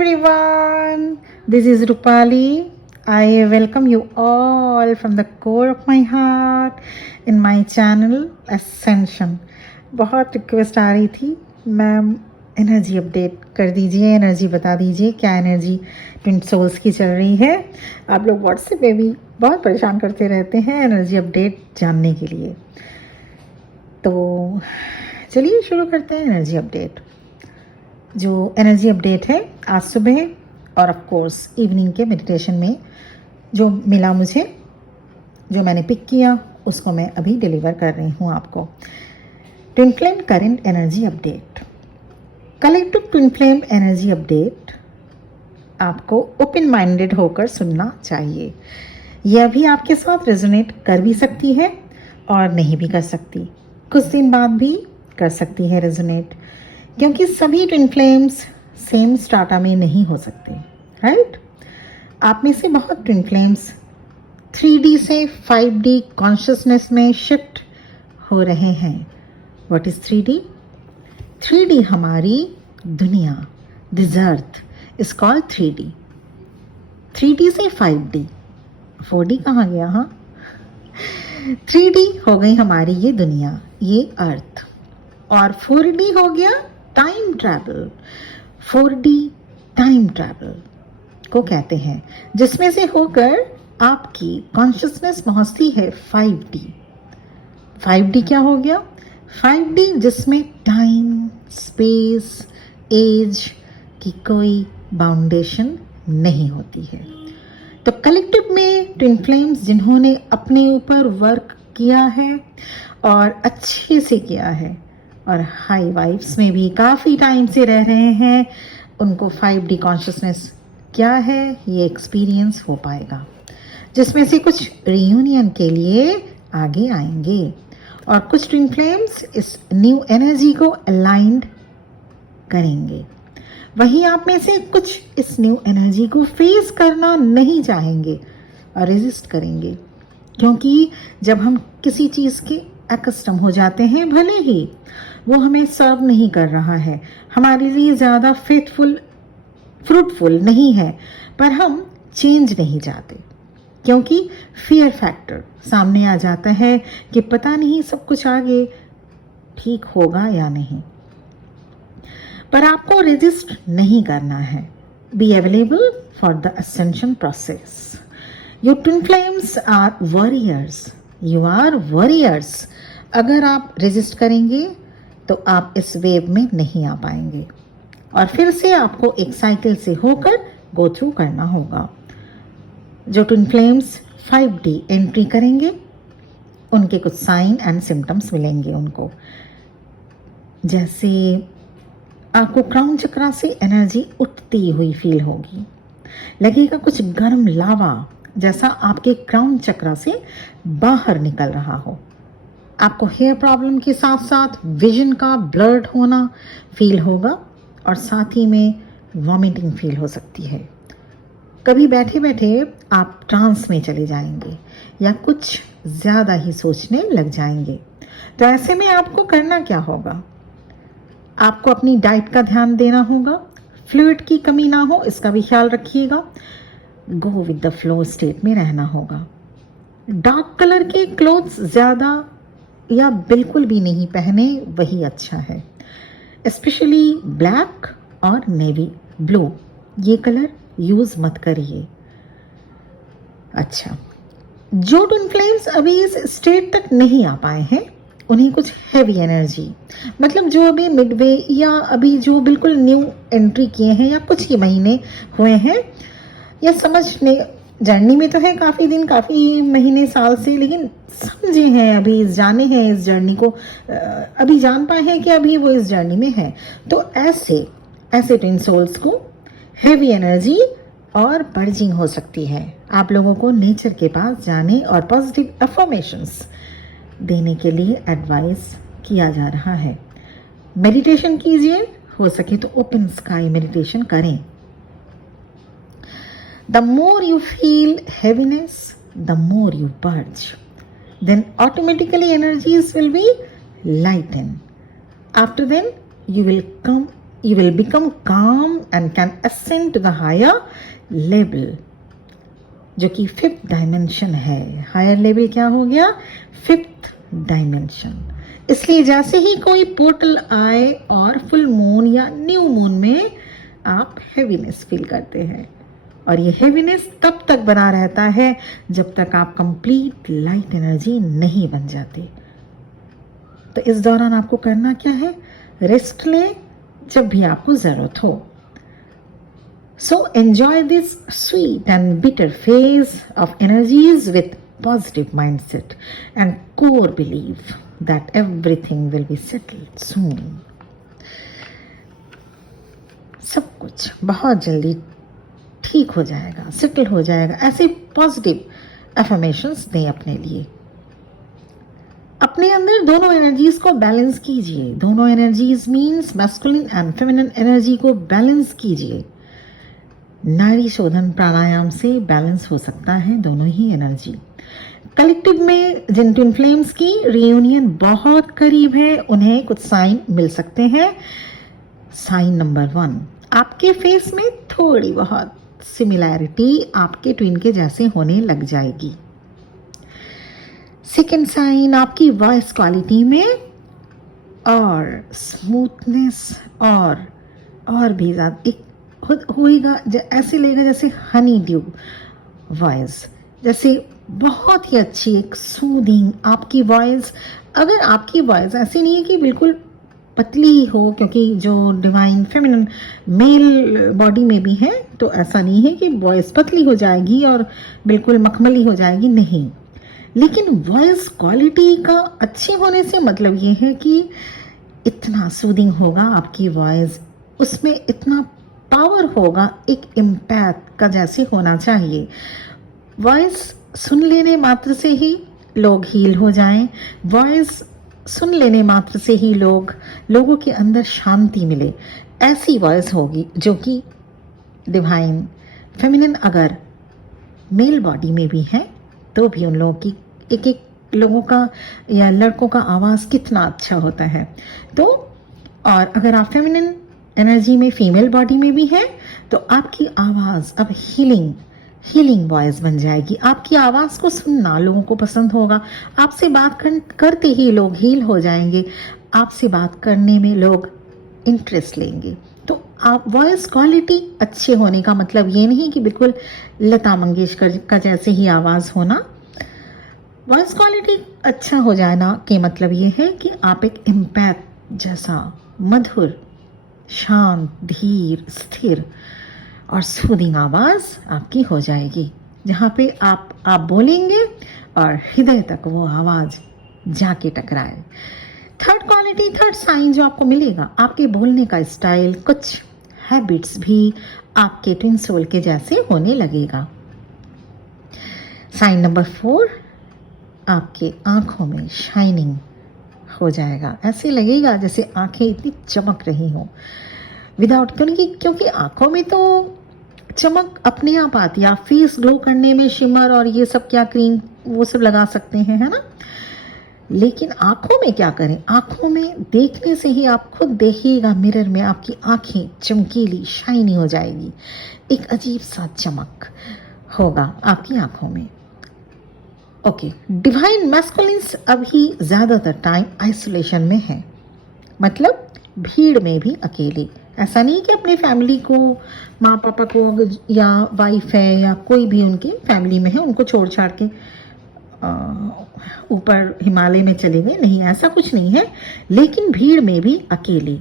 everyone, this is Rupali. I welcome you all from the core of my heart in my channel Ascension. बहुत request आ रही थी ma'am, energy update कर दीजिए, energy बता दीजिए क्या एनर्जी ट्विन सोल्स की चल रही है। आप लोग व्हाट्सएप पे भी बहुत परेशान करते रहते हैं एनर्जी अपडेट जानने के लिए। तो चलिए शुरू करते हैं एनर्जी अपडेट। जो एनर्जी अपडेट है आज सुबह और ऑफ कोर्स इवनिंग के मेडिटेशन में जो मिला मुझे, जो मैंने पिक किया, उसको मैं अभी डिलीवर कर रही हूँ आपको। Twin flame current energy update, collective twin flame energy update आपको ओपन माइंडेड होकर सुनना चाहिए। यह भी आपके साथ रेजोनेट कर भी सकती है और नहीं भी कर सकती, कुछ दिन बाद भी कर सकती है रेजोनेट, क्योंकि सभी ट्विन फ्लेम्स सेम स्टार्टा में नहीं हो सकते, राइट। आप में से बहुत ट्विन फ्लेम्स 3D से 5D कॉन्शियसनेस में शिफ्ट हो रहे हैं। What is 3D? 3D हमारी दुनिया, this earth is called 3D। 3D से 5D, 4D कहाँ गया? हाँ, 3D हो गई हमारी ये दुनिया, ये अर्थ, और 4D हो गया time travel. 4D time travel को कहते हैं, जिसमें से होकर आपकी कॉन्शियसनेस पहुंचती है 5D। 5D क्या हो गया? 5D जिसमें टाइम, स्पेस, एज की कोई बाउंडेशन नहीं होती है। तो कलेक्टिव में ट्विन फ्लेम्स जिन्होंने अपने ऊपर वर्क किया है और अच्छे से किया है और हाई वाइब्स में भी काफ़ी टाइम से रह रहे हैं, उनको 5D कॉन्शियसनेस क्या है ये एक्सपीरियंस हो पाएगा, जिसमें से कुछ रियूनियन के लिए आगे आएंगे और कुछ ट्विन फ्लेम्स इस न्यू एनर्जी को अलाइंड करेंगे। वहीं आप में से कुछ इस न्यू एनर्जी को फेस करना नहीं चाहेंगे और रेजिस्ट करेंगे, क्योंकि जब हम किसी चीज़ के अकस्टम हो जाते हैं, भले ही वो हमें सर्व नहीं कर रहा है, हमारे लिए ज़्यादा फेथफुल, फ्रूटफुल नहीं है, पर हम चेंज नहीं चाहते, क्योंकि फियर फैक्टर सामने आ जाता है कि पता नहीं सब कुछ आगे ठीक होगा या नहीं। पर आपको रेजिस्ट नहीं करना है। Be available for the ascension process. Your twin flames are warriors, you are warriors. अगर आप रेजिस्ट करेंगे तो आप इस वेव में नहीं आ पाएंगे और फिर से आपको एक साइकिल से होकर गो थ्रू करना होगा। जो ट्विन फ्लेम्स 5D एंट्री करेंगे, उनके कुछ साइन एंड सिम्टम्स मिलेंगे उनको, जैसे आपको क्राउन चक्रा से एनर्जी उठती हुई फील होगी, लगेगा कुछ गर्म लावा जैसा आपके क्राउन चक्रा से बाहर निकल रहा हो। आपको हेयर प्रॉब्लम के साथ साथ विजन का ब्लर्ड होना फील होगा और साथ ही में वॉमिटिंग फील हो सकती है। कभी बैठे बैठे आप ट्रांस में चले जाएंगे या कुछ ज़्यादा ही सोचने लग जाएंगे। तो ऐसे में आपको करना क्या होगा? आपको अपनी डाइट का ध्यान देना होगा, फ्लूइड की कमी ना हो इसका भी ख्याल रखिएगा, go with the flow state में रहना होगा। डार्क कलर के क्लोथ्स ज़्यादा या बिल्कुल भी नहीं पहने, वही अच्छा है। स्पेशली ब्लैक और नेवी ब्लू, ये कलर यूज़ मत करिए। अच्छा, जो ट्विन फ्लेम्स अभी इस स्टेट तक नहीं आ पाए हैं, उन्हें कुछ हैवी एनर्जी, मतलब जो अभी मिडवे या अभी जो बिल्कुल न्यू एंट्री किए हैं या कुछ ही महीने हुए हैं, या समझने जर्नी में तो है काफ़ी दिन, काफ़ी महीने, साल से, लेकिन समझे हैं अभी, जाने हैं इस जर्नी को, अभी जान पाए हैं कि अभी वो इस जर्नी में है। तो ऐसे ट्विन सोल्स को हैवी एनर्जी और पर्जिंग हो सकती है। आप लोगों को नेचर के पास जाने और पॉजिटिव अफर्मेशंस देने के लिए एडवाइस किया जा रहा है। मेडिटेशन कीजिए, हो सके तो ओपन स्काई मेडिटेशन करें। The more you feel heaviness, the more you purge. Then automatically energies will be lightened. After then, you will come You will become calm and can ascend to the higher level, जो कि 5th dimension है। Higher level क्या हो गया? 5th dimension. इसलिए जैसे ही कोई portal आए और फुल मून या न्यू मून में आप हैवीनेस फील करते हैं, और ये हैवीनेस तब तक बना रहता है जब तक आप कंप्लीट लाइट एनर्जी नहीं बन जाते। तो इस दौरान आपको करना क्या है? रेस्ट लें जब भी आपको ज़रूरत हो। So enjoy this sweet and bitter phase of energies with positive mindset and core belief that everything will be settled soon. सब कुछ बहुत जल्दी ठीक हो जाएगा, सेटल हो जाएगा। ऐसे पॉजिटिव अफर्मेशंस दें अपने लिए। अपने अंदर दोनों एनर्जीज को बैलेंस कीजिए। दोनों energies means masculine and feminine energy को बैलेंस कीजिए। नाड़ी शोधन प्राणायाम से बैलेंस हो सकता है दोनों ही एनर्जी। कलेक्टिव में जिन ट्विन फ्लेम्स की रियूनियन बहुत करीब है, उन्हें कुछ साइन मिल सकते हैं। साइन नंबर 1, आपके फेस में थोड़ी बहुत सिमिलैरिटी आपके ट्विन के जैसे होने लग जाएगी। सेकेंड साइन, आपकी वॉइस क्वालिटी में और स्मूथनेस और भी ज़्यादा एक होएगा, ऐसे लगेगा जैसे हनी ड्यू वॉइस, जैसे बहुत ही अच्छी एक सूदिंग आपकी वॉइस। अगर आपकी वॉइस ऐसी नहीं है कि बिल्कुल पतली हो, क्योंकि जो डिवाइन फेमिनिन मेल बॉडी में भी है, तो ऐसा नहीं है कि वॉइस पतली हो जाएगी और बिल्कुल मखमली हो जाएगी, नहीं। लेकिन वॉइस क्वालिटी का अच्छे होने से मतलब ये है कि इतना सूदिंग होगा आपकी वॉइस, उसमें इतना पावर होगा, एक इम्पैक्ट का जैसे होना चाहिए। वॉइस सुन लेने मात्र से ही लोग हील हो जाएं। वॉइस सुन लेने मात्र से ही लोगों के अंदर शांति मिले, ऐसी वॉइस होगी जो कि डिवाइन फेमिनिन अगर मेल बॉडी में भी है तो भी उन लोगों की एक लोगों का या लड़कों का आवाज़ कितना अच्छा होता है। तो और अगर आप फेमिनिन एनर्जी में फीमेल बॉडी में भी है तो आपकी आवाज़ अब हीलिंग वॉइस बन जाएगी। आपकी आवाज़ को सुनना लोगों को पसंद होगा। आपसे बात करते ही लोग हील हो जाएंगे। आपसे बात करने में लोग इंटरेस्ट लेंगे। तो आप वॉइस क्वालिटी अच्छे होने का मतलब ये नहीं कि बिल्कुल लता मंगेशकर का जैसे ही आवाज़ होना। वॉइस क्वालिटी अच्छा हो जाना के मतलब ये है कि आप एक इम्पैक्ट जैसा मधुर, शांत, धीर, स्थिर और सूदिंग आवाज़ आपकी हो जाएगी, जहाँ पे आप बोलेंगे और हृदय तक वो आवाज़ जाके टकराए। थर्ड साइन जो आपको मिलेगा, आपके बोलने का स्टाइल, कुछ हैबिट्स भी आपके ट्विन सोल के जैसे होने लगेगा। साइन नंबर 4, आपके आंखों में शाइनिंग हो जाएगा। ऐसे लगेगा जैसे आंखें इतनी चमक रही हों विदाउट, क्योंकि आंखों में तो चमक अपने आप आती है। आप फेस ग्लो करने में शिमर और ये सब क्या क्रीम वो सब लगा सकते हैं, है ना, लेकिन आंखों में क्या करें? आंखों में देखने से ही आप खुद देखिएगा मिरर में, आपकी आंखें चमकीली शाइनी हो जाएगी। एक अजीब सा चमक होगा आपकी आंखों में। ओके, डिवाइन मैस्कुलिन्स अभी ज़्यादातर टाइम आइसोलेशन में है, मतलब भीड़ में भी अकेले। ऐसा नहीं कि अपने फैमिली को, माँ पापा को या वाइफ है या कोई भी उनके फैमिली में है, उनको छोड़ छाड़ के ऊपर हिमालय में चले गए, नहीं, ऐसा कुछ नहीं है। लेकिन भीड़ में भी अकेले।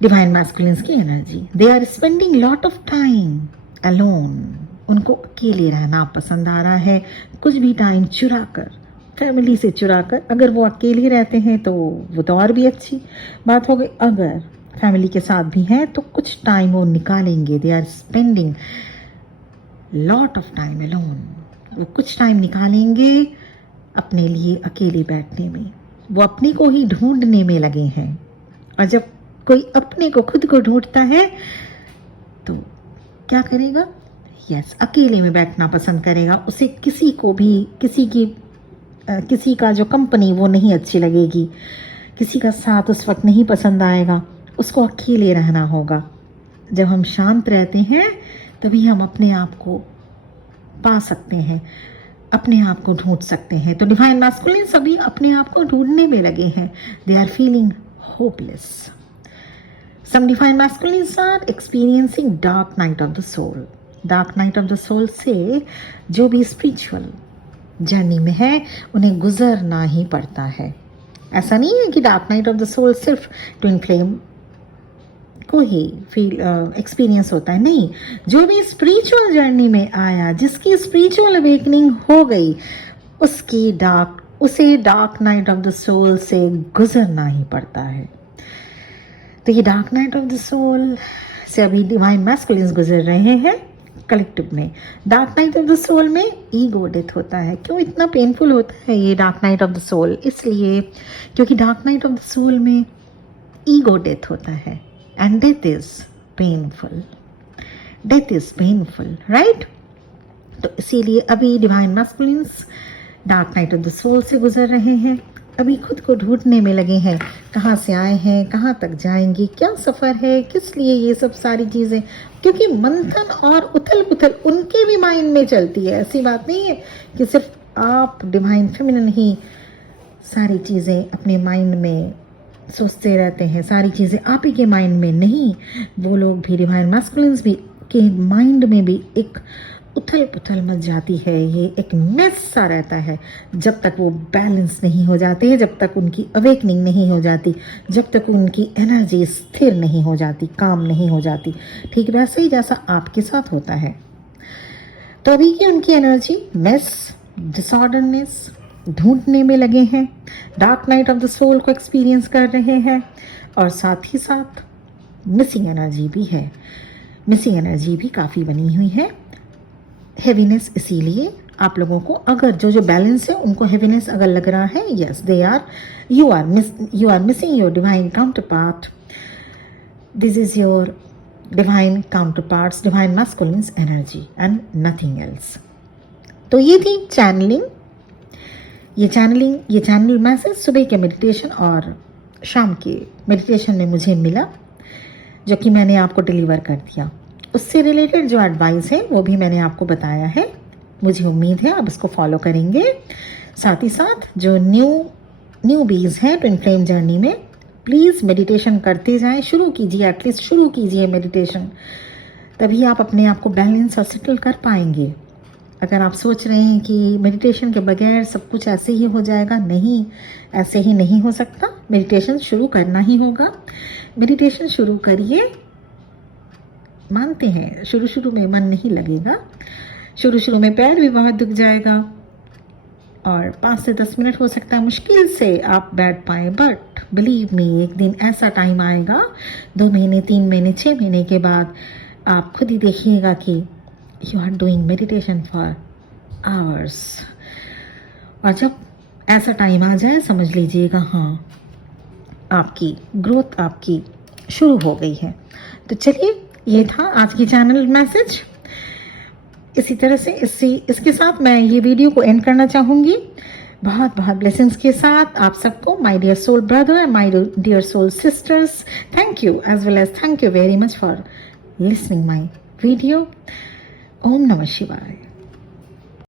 डिवाइन मैस्कुलिन्स की energy, they are spending lot of time alone. उनको अकेले रहना पसंद आ रहा है, कुछ भी टाइम चुरा कर, फैमिली से चुरा कर। अगर वो अकेले रहते हैं तो वो तो और भी अच्छी बात हो गई। अगर फैमिली के साथ भी हैं तो कुछ टाइम वो निकालेंगे। They are spending lot of time alone. वो कुछ टाइम निकालेंगे अपने लिए अकेले बैठने में। वो अपने को ही ढूंढने में लगे हैं, और जब कोई अपने को खुद को ढूंढता है तो क्या करेगा? यस, अकेले में बैठना पसंद करेगा। उसे किसी को भी किसी का जो कंपनी वो नहीं अच्छी लगेगी, किसी का साथ उस वक्त नहीं पसंद आएगा। उसको अकेले रहना होगा। जब हम शांत रहते हैं तभी हम अपने आप को पा सकते हैं, अपने आप को ढूंढ सकते हैं। तो डिवाइन मैस्कुलिन सभी अपने आप को ढूंढने में लगे हैं। They are feeling hopeless. Some divine masculines are experiencing dark night of the soul. Dark night of the soul से जो भी स्पिरिचुअल जर्नी में है उन्हें गुजरना ही पड़ता है। ऐसा नहीं है कि dark night of the soul सिर्फ ट्विन फ्लेम को ही फील एक्सपीरियंस होता है। नहीं, जो भी स्पिरिचुअल जर्नी में आया, जिसकी स्पिरिचुअल अवेकनिंग हो गई, उसे dark night of the soul से गुजरना ही पड़ता है। तो ये dark night of the soul से अभी डिवाइन मैस्कुलिन्स गुजर रहे हैं कलेक्टिव में। Dark night of the soul में ईगो डेथ होता है। क्यों इतना पेनफुल होता है ये dark night of the soul? इसलिए क्योंकि dark night of the soul में ईगो डेथ होता है and death is painful. Death is painful, right? तो इसीलिए अभी divine masculines dark night of the soul से गुजर रहे हैं। अभी खुद को ढूंढने में लगे हैं, कहाँ से आए हैं, कहाँ तक जाएंगे, क्या सफ़र है, किस लिए ये सब सारी चीज़ें। क्योंकि मंथन और उथल पुथल उनके भी माइंड में चलती है। ऐसी बात नहीं है कि सिर्फ आप डिवाइन फेमिनिन ही सारी चीज़ें अपने माइंड में सोचते रहते हैं, सारी चीज़ें आप ही के माइंड में नहीं। वो लोग भी, डिवाइन मैस्कुलिन्स भी, के माइंड में भी एक उथल पुथल मच जाती है। ये एक मेस सा रहता है जब तक वो बैलेंस नहीं हो जाते, जब तक उनकी अवेकनिंग नहीं हो जाती, जब तक उनकी एनर्जी स्थिर नहीं हो जाती, काम नहीं हो जाती। ठीक वैसे ही जैसा आपके साथ होता है। तो अभी की उनकी एनर्जी मेस, डिसऑर्डरनेस ढूंढने में लगे हैं, dark night of the soul को एक्सपीरियंस कर रहे हैं। और साथ ही साथ मिसिंग एनर्जी भी है। मिसिंग एनर्जी भी काफ़ी बनी हुई है। हेवीनेस, इसीलिए आप लोगों को अगर जो बैलेंस है उनको हेवीनेस अगर लग रहा है, yes they are, you are missing your divine counterpart. This is your divine counterparts, divine masculines energy and nothing else. तो ये थी चैनलिंग, ये चैनल मैसेज सुबह के मेडिटेशन और शाम के मेडिटेशन में मुझे मिला, जो कि मैंने आपको डिलीवर कर दिया। उससे रिलेटेड जो एडवाइस है वो भी मैंने आपको बताया है। मुझे उम्मीद है आप इसको फॉलो करेंगे। साथ ही साथ जो न्यू बीज हैं ट्विन फ्लेम जर्नी में, प्लीज़ मेडिटेशन करते जाएं, शुरू कीजिए, एटलीस्ट शुरू कीजिए मेडिटेशन। तभी आप अपने आप को बैलेंस और सेटल कर पाएंगे। अगर आप सोच रहे हैं कि मेडिटेशन के बगैर सब कुछ ऐसे ही हो जाएगा, नहीं, ऐसे ही नहीं हो सकता। मेडिटेशन शुरू करना ही होगा। मेडिटेशन शुरू करिए। मानते हैं शुरू में मन नहीं लगेगा, शुरू में पैर भी बहुत दुख जाएगा और 5 से 10 मिनट हो सकता है मुश्किल से आप बैठ पाए। बट बिलीव मी, एक दिन ऐसा टाइम आएगा, 2 महीने, 3 महीने, 6 महीने के बाद आप खुद ही देखिएगा कि you are doing meditation for hours. और जब ऐसा टाइम आ जाए समझ लीजिएगा हाँ, आपकी ग्रोथ आपकी शुरू हो गई है। तो चलिए, ये था आज की चैनल मैसेज। इसी तरह से इसके साथ मैं ये वीडियो को एंड करना चाहूँगी। बहुत बहुत ब्लेसिंग्स के साथ आप सबको, my dear soul brother, my dear soul sisters, thank you as well as thank you very much for listening my video. ओम नमः शिवाय।